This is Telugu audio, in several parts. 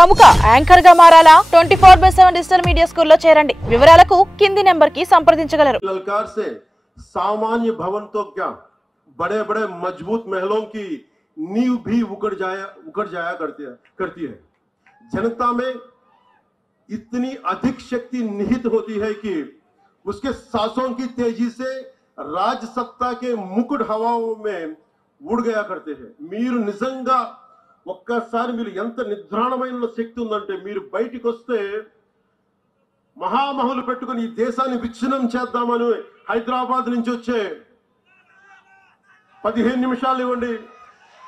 ప్రముఖ యాంకర్ గా మారాలా 24/7 డిజిటల్ మీడిया స్కూల్లో చేరండి వివరాలకు కింది నెంబర్ కి సంప్రదించగలరు ललकार से सामान्य भवन तो क्या बड़े-बड़े मजबूत महलों की नींव भी उखड़ जाया करती है जनता में इतनी अधिक शक्ति निहित होती है कि उसके सांसों की तेजी से राज सत्ता के मुकुट हवाओं में उड़ गया करते हैं మీరు నిజంగా ఒక్కసారి మీరు ఎంత నిద్రాణమైన శక్తి ఉందంటే మీరు బయటికి వస్తే మహామహులు పెట్టుకొని ఈ దేశాన్ని విచ్ఛిన్నం చేద్దామని హైదరాబాద్ నుంచి వచ్చే 15 నిమిషాలు ఇవ్వండి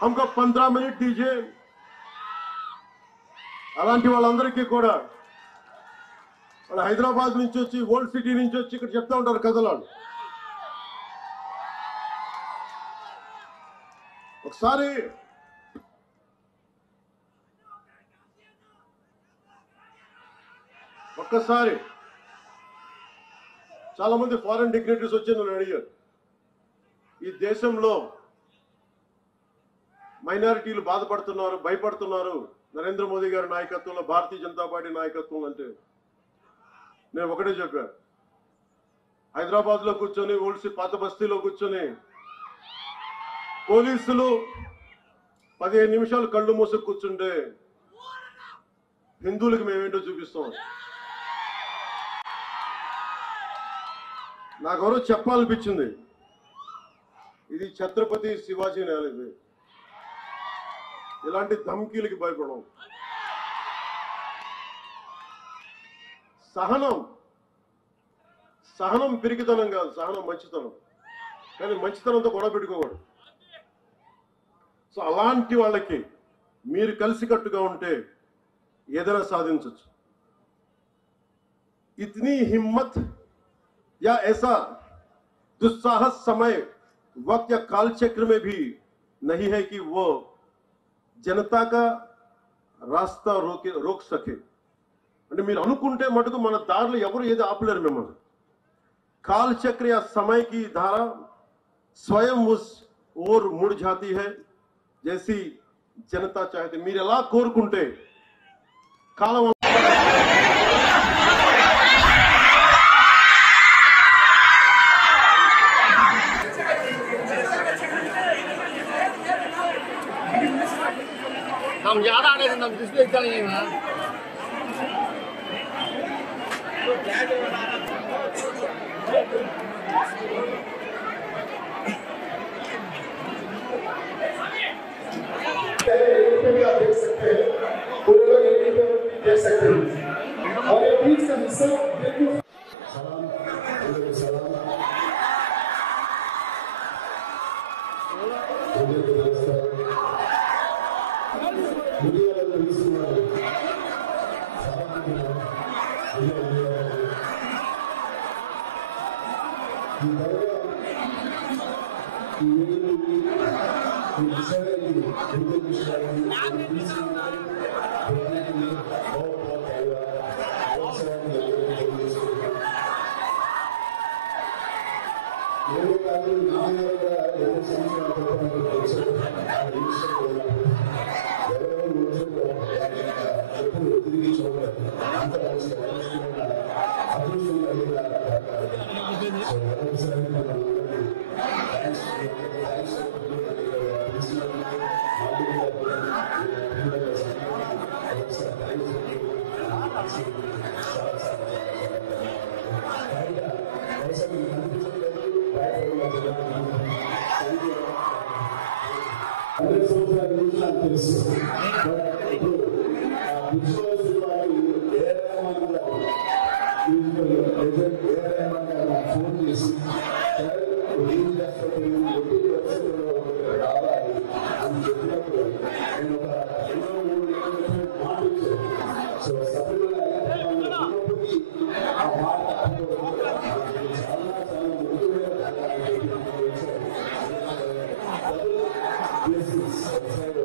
हमको 15 మినిట్ दीजिए అలాంటి వాళ్ళందరికీ కూడా వాళ్ళు హైదరాబాద్ నుంచి వచ్చి ఓల్డ్ సిటీ నుంచి వచ్చి ఇక్కడ చెప్తా ఉంటారు కథలు ఒకసారి ఒక్కసారి చాలా మంది ఫారెన్ డిగ్నిటరీస్ వచ్చి నన్ను అడిగారు ఈ దేశంలో మైనారిటీలు బాధపడుతున్నారు భయపడుతున్నారు నరేంద్ర మోదీ గారి నాయకత్వంలో భారతీయ జనతా పార్టీ నాయకత్వం అంటే నేను ఒకటే చెప్పాను హైదరాబాద్ లో కూర్చొని ఓల్డ్ పాత బస్తీలో కూర్చొని పోలీసులు 15 నిమిషాలు కళ్ళు మూసుకు కూర్చుంటే హిందువులకు మేమేంటో చూపిస్తాం నాకెవరో చెప్పాలనిపించింది ఇది ఛత్రపతి శివాజీ నేల ఇలాంటి ధమ్కీలకి భయపడం సహనం పిరికితనం కాదు సహనం మంచితనం కానీ మంచితనంతో గొడవ పెట్టుకోకూడదు సో అలాంటి వాళ్ళకి మీరు కలిసికట్టుగా ఉంటే ఏదైనా సాధించవచ్చు इतनी हिम्मत या ऐसा दुस्साहस समय वक्त या काल चक्र में भी नहीं है कि वो जनता का रास्ता रोक सके అంటే మీరు అనుకుంటే మటుకు మన దారిలో ఎవరు ఏది ఆపలేరు మిమ్మల్ని काल चक्र या समय की धारा स्वयं उस ओर मुड़ जाती है जैसी जनता चाहती మీరు ఎలా కోరుకుంటే కాలం हम ज्यादा आ रहे थे हम डिस्प्ले चल नहीं है आप देख सकते हैं पूरे लोग देख सकते हैं और ये बीच का हिस्सा बिल्कुल This is